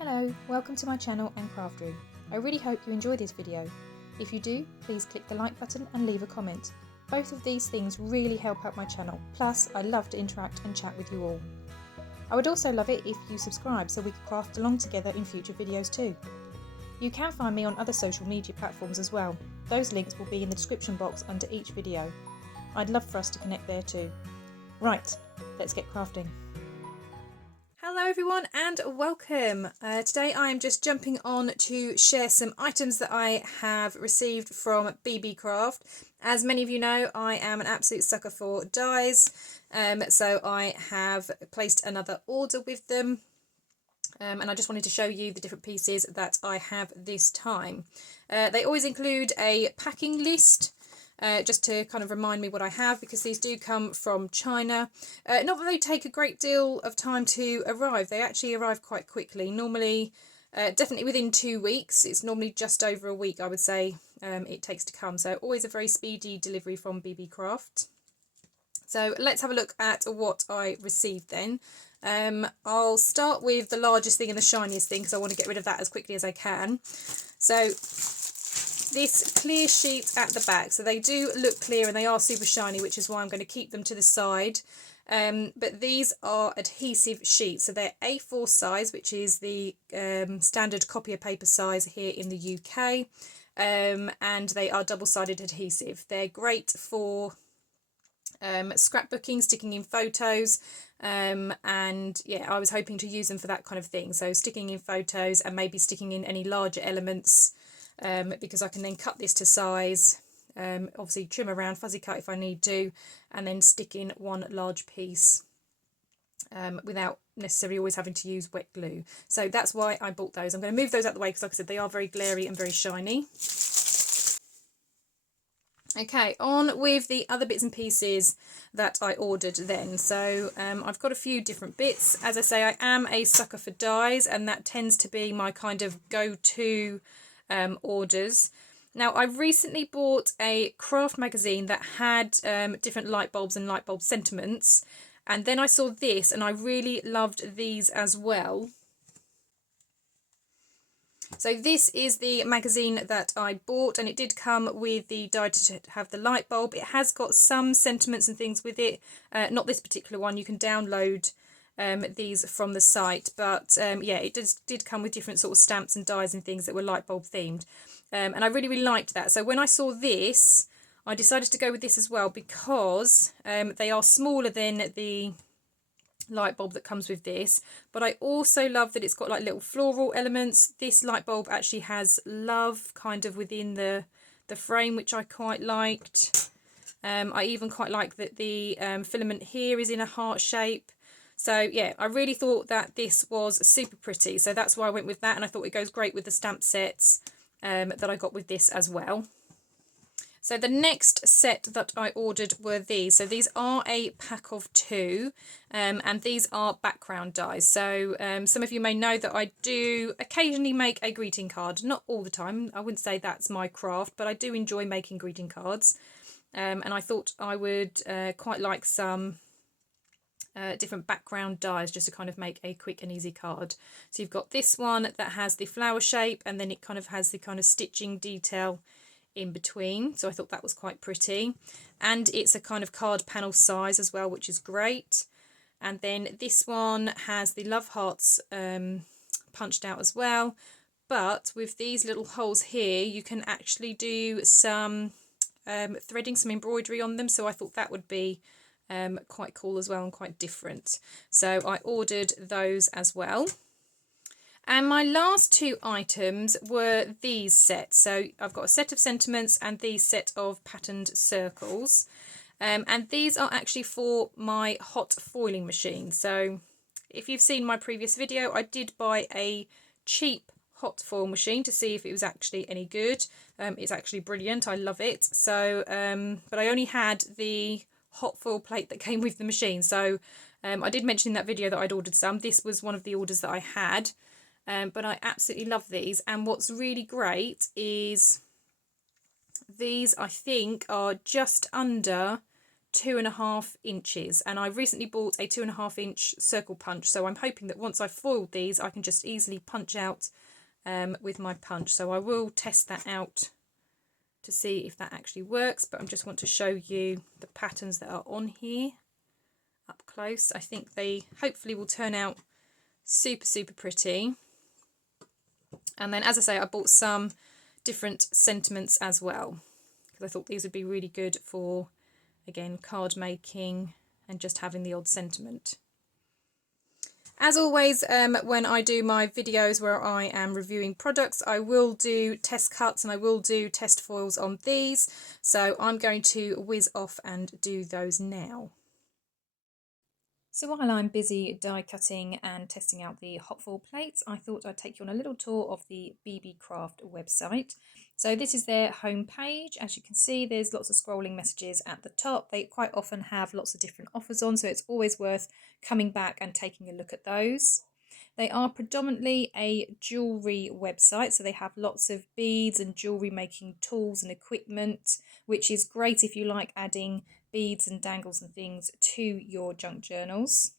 Hello, welcome to my channel and craft room. I really hope you enjoy this video. If you do, please click the like button and leave a comment. Both of these things really help out my channel, plus I love to interact and chat with you all. I would also love it if you subscribe so we could craft along together in future videos too. You can find me on other social media platforms as well. Those links will be in the description box under each video. I'd love for us to connect there too. Right, let's get crafting. Hello everyone and welcome. Today I am just jumping on to share some items that I have received from Beebeecraft. As many of you know, I am an absolute sucker for dies, so I have placed another order with them. And I just wanted to show you the different pieces that I have this time. They always include a packing list, just to kind of remind me what I have, because these do come from China. Not that they take a great deal of time to arrive, they actually arrive quite quickly. Normally, definitely within 2 weeks. It's normally just over a week, I would say, it takes to come. So always a very speedy delivery from Beebeecraft. So let's have a look at what I received then. I'll start with the largest thing and the shiniest thing because I want to get rid of that as quickly as I can. So this clear sheet at the back, so they do look clear and they are super shiny, which is why I'm going to keep them to the side. But these are adhesive sheets, so they're A4 size, which is the standard copier paper size here in the UK, and they are double-sided adhesive. They're great for scrapbooking, sticking in photos, and yeah, I was hoping to use them for that kind of thing, so sticking in photos and maybe sticking in any larger elements, because I can then cut this to size, obviously trim around, fuzzy cut if I need to, and then stick in one large piece without necessarily always having to use wet glue. So that's why I bought those. I'm going to move those out the way because, like I said, they are very glary and very shiny. Okay, on with the other bits and pieces that I ordered then. So I've got a few different bits. As I say, I am a sucker for dies, and that tends to be my kind of go-to orders. Now, I recently bought a craft magazine that had different light bulbs and light bulb sentiments, and then I saw this and I really loved these as well. So this is the magazine that I bought, and it did come with the die to have the light bulb. It has got some sentiments and things with it, not this particular one. You can download these from the site, but yeah, it did come with different sort of stamps and dies and things that were light bulb themed, and I really liked that. So when I saw this, I decided to go with this as well, because they are smaller than the light bulb that comes with this, but I also love that it's got like little floral elements. This light bulb actually has love kind of within the frame, which I quite liked. I even quite like that the filament here is in a heart shape. So yeah, I really thought that this was super pretty, so that's why I went with that, and I thought it goes great with the stamp sets that I got with this as well. So the next set that I ordered were these. So these are a pack of 2, and these are background dies. So some of you may know that I do occasionally make a greeting card. Not all the time. I wouldn't say that's my craft, but I do enjoy making greeting cards. And I thought I would quite like some different background dies just to kind of make a quick and easy card. So you've got this one that has the flower shape, and then it kind of has the kind of stitching detail in between, so I thought that was quite pretty, and it's a kind of card panel size as well, which is great. And then this one has the love hearts punched out as well, but with these little holes here you can actually do some threading, some embroidery on them, so I thought that would be quite cool as well and quite different, so I ordered those as well. And my last 2 items were these sets. So I've got a set of sentiments and these set of patterned circles. And these are actually for my hot foiling machine. So if you've seen my previous video, I did buy a cheap hot foil machine to see if it was actually any good. It's actually brilliant. I love it. So, but I only had the hot foil plate that came with the machine. So I did mention in that video that I'd ordered some. This was one of the orders that I had. But I absolutely love these, and what's really great is these, I think, are just under 2.5 inches, and I recently bought a 2.5 inch circle punch, so I'm hoping that once I've foiled these I can just easily punch out with my punch. So I will test that out to see if that actually works, but I just want to show you the patterns that are on here up close. I think they hopefully will turn out super pretty. And then, as I say, I bought some different sentiments as well, because I thought these would be really good for, again, card making and just having the odd sentiment. As always, when I do my videos where I am reviewing products, I will do test cuts and I will do test foils on these. So I'm going to whiz off and do those now. So while I'm busy die cutting and testing out the hot foil plates, I thought I'd take you on a little tour of the Beebeecraft website. So this is their home page. As you can see, there's lots of scrolling messages at the top. They quite often have lots of different offers on, so it's always worth coming back and taking a look at those. They are predominantly a jewellery website, so they have lots of beads and jewellery making tools and equipment, which is great if you like adding beads and dangles and things to your junk journals.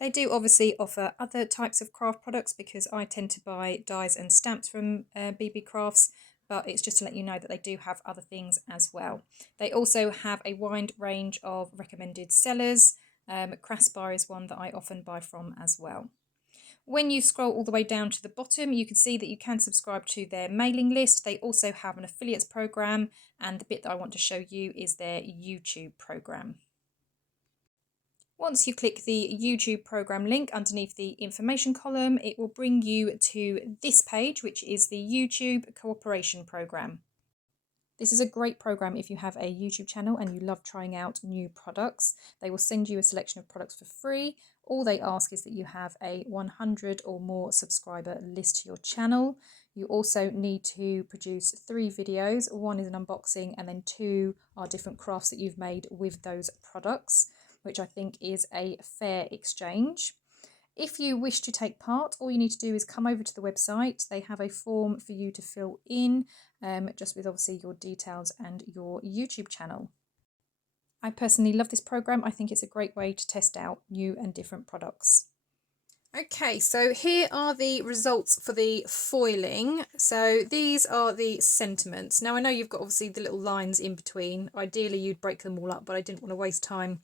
They do obviously offer other types of craft products, because I tend to buy dies and stamps from Beebeecrafts, but it's just to let you know that they do have other things as well. They also have a wide range of recommended sellers. Craspar is one that I often buy from as well. When you scroll all the way down to the bottom, you can see that you can subscribe to their mailing list. They also have an affiliates program, and the bit that I want to show you is their YouTube program. Once you click the YouTube program link underneath the information column, it will bring you to this page, which is the YouTube Cooperation Program. This is a great program if you have a YouTube channel and you love trying out new products. They will send you a selection of products for free. All they ask is that you have a 100 or more subscriber list to your channel. You also need to produce 3 videos. 1 is an unboxing, and then 2 are different crafts that you've made with those products, which I think is a fair exchange. If you wish to take part, all you need to do is come over to the website. They have a form for you to fill in, just with obviously your details and your YouTube channel. I personally love this program. I think it's a great way to test out new and different products. Okay, so here are the results for the foiling. So these are the sentiments. Now I know you've got obviously the little lines in between. Ideally you'd break them all up, but I didn't want to waste time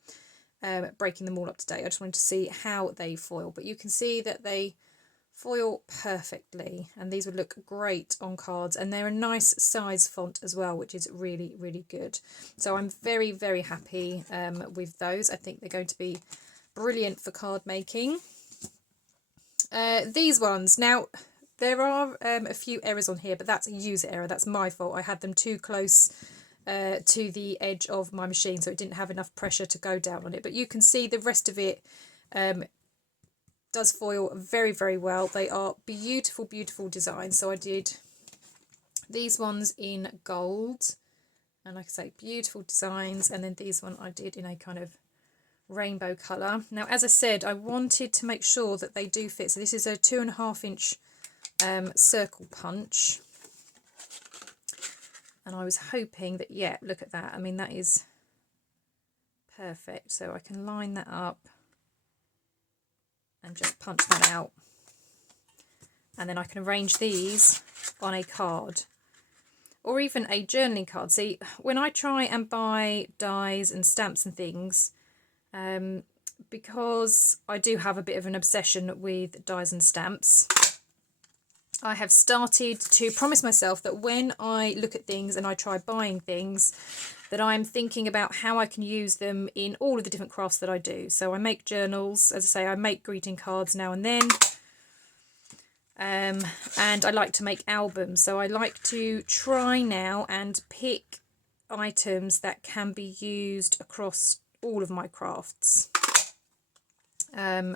breaking them all up today. I just wanted to see how they foil, but you can see that they foil perfectly, and these would look great on cards, and they're a nice size font as well, which is really good. So I'm very happy with those. I think they're going to be brilliant for card making. These ones, now there are a few errors on here, but that's a user error. That's my fault. I had them too close to the edge of my machine, so it didn't have enough pressure to go down on it. But you can see the rest of it does foil very well. They are beautiful designs. So I did these ones in gold, and like I say, beautiful designs, and then these one I did in a kind of rainbow colour. Now as I said, I wanted to make sure that they do fit, so this is a 2.5 inch circle punch. And I was hoping that, yeah, look at that. I mean, that is perfect. So I can line that up and just punch that out. And then I can arrange these on a card or even a journaling card. See, when I try and buy dies and stamps and things, because I do have a bit of an obsession with dies and stamps, I have started to promise myself that when I look at things and I try buying things, that I'm thinking about how I can use them in all of the different crafts that I do. So I make journals, as I say, I make greeting cards now and then. And I like to make albums. So I like to try now and pick items that can be used across all of my crafts.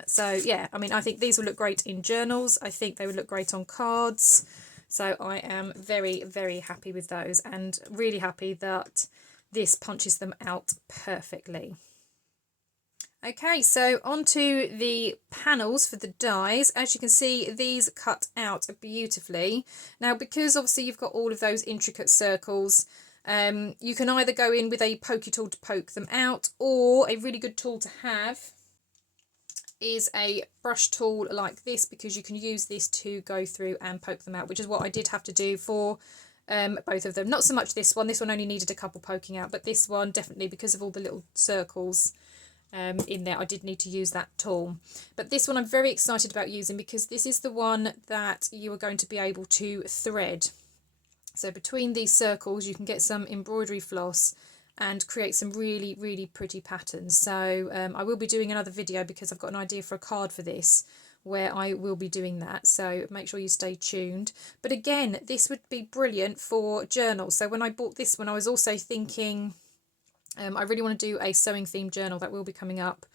So yeah, I mean, I think these will look great in journals. I think they would look great on cards. So I am very happy with those, and really happy that this punches them out perfectly. Okay, so onto the panels for the dies. As you can see, these cut out beautifully. Now, because obviously you've got all of those intricate circles, You can either go in with a pokey tool to poke them out, or a really good tool to have is a brush tool like this, because you can use this to go through and poke them out, which is what I did have to do for both of them. Not so much this one only needed a couple poking out, but this one definitely, because of all the little circles in there, I did need to use that tool. But this one I'm very excited about using, because this is the one that you are going to be able to thread. So between these circles you can get some embroidery floss and create some really, really pretty patterns. So I will be doing another video, because I've got an idea for a card for this where I will be doing that, so make sure you stay tuned. But again, this would be brilliant for journals. So when I bought this one, I was also thinking I really want to do a sewing themed journal that will be coming up.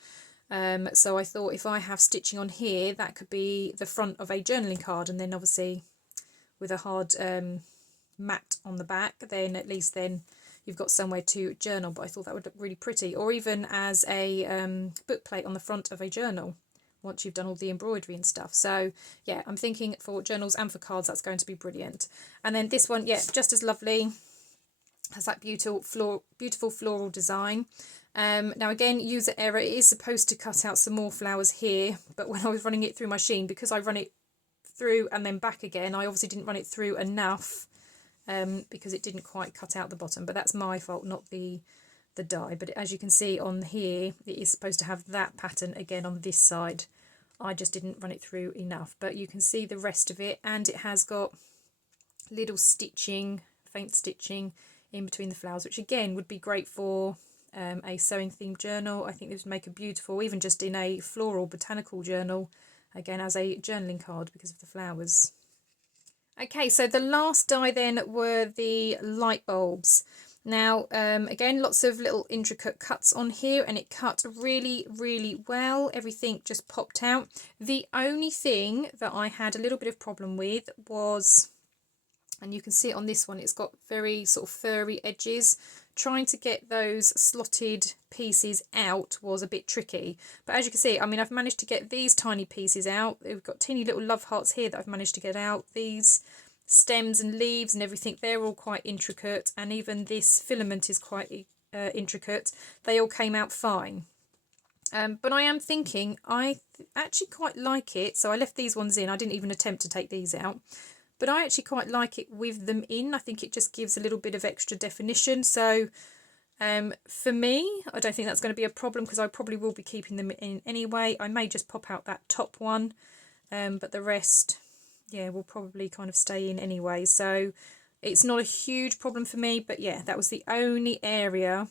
So I thought, if I have stitching on here, that could be the front of a journaling card, and then obviously with a hard mat on the back, then at least then you've got somewhere to journal. But I thought that would look really pretty, or even as a book plate on the front of a journal once you've done all the embroidery and stuff. So yeah, I'm thinking for journals and for cards that's going to be brilliant. And then this one, yeah, just as lovely, has that beautiful floral design. Now again, user error, it is supposed to cut out some more flowers here, but when I was running it through my machine, because I run it through and then back again, I obviously didn't run it through enough, because it didn't quite cut out the bottom. But that's my fault, not the die. But as you can see on here, it is supposed to have that pattern again on this side. I just didn't run it through enough, but you can see the rest of it, and it has got little stitching, faint stitching in between the flowers, which again would be great for a sewing themed journal. I think this would make a beautiful, even just in a floral botanical journal, again as a journaling card because of the flowers. Okay, so the last die then were the light bulbs. Now again, lots of little intricate cuts on here, and it cut really, really well. Everything just popped out. The only thing that I had a little bit of problem with was, and you can see it on this one, it's got very sort of furry edges. Trying to get those slotted pieces out was a bit tricky. But as you can see, I mean, I've managed to get these tiny pieces out. We've got teeny little love hearts here that I've managed to get out. These stems and leaves and everything, they're all quite intricate. And even this filament is quite intricate. They all came out fine. But I am thinking, I actually quite like it. So I left these ones in. I didn't even attempt to take these out. But I actually quite like it with them in. I think it just gives a little bit of extra definition. So for me, I don't think that's going to be a problem, because I probably will be keeping them in anyway. I may just pop out that top one, but the rest, yeah, will probably kind of stay in anyway. So it's not a huge problem for me. But yeah, that was the only area.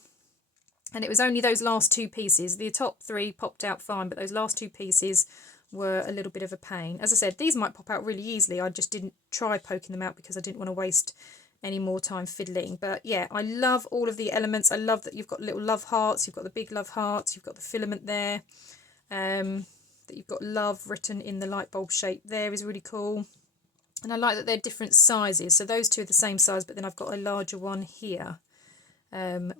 And it was only those last two pieces. The top three popped out fine, but those last two pieces were a little bit of a pain. As I said, these might pop out really easily. I just didn't try poking them out because I didn't want to waste any more time fiddling. But yeah, I love all of the elements. I love that you've got little love hearts, you've got the big love hearts, you've got the filament there, that you've got love written in the light bulb shape there is really cool. And I like that they're different sizes. So those two are the same size, but then I've got a larger one here,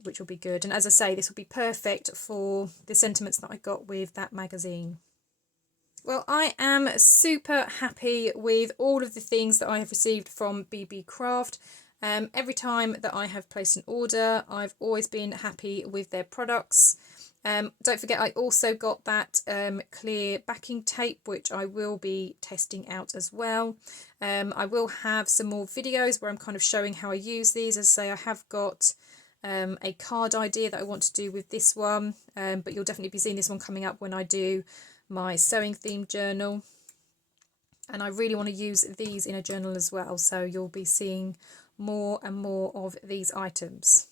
which will be good. And as I say, this will be perfect for the sentiments that I got with that magazine. Well, I am super happy with all of the things that I have received from Beebeecraft. Every time that I have placed an order, I've always been happy with their products. Don't forget, I also got that clear backing tape, which I will be testing out as well. I will have some more videos where I'm kind of showing how I use these. As I say, I have got a card idea that I want to do with this one, but you'll definitely be seeing this one coming up when I do my sewing themed journal, and I really want to use these in a journal as well, so you'll be seeing more and more of these items.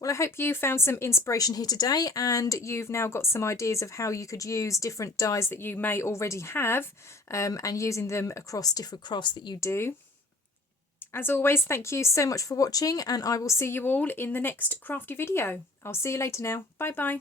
Well, I hope you found some inspiration here today, and you've now got some ideas of how you could use different dies that you may already have, and using them across different crafts that you do. As always, thank you so much for watching, and I will see you all in the next crafty video. I'll see you later now. Bye bye.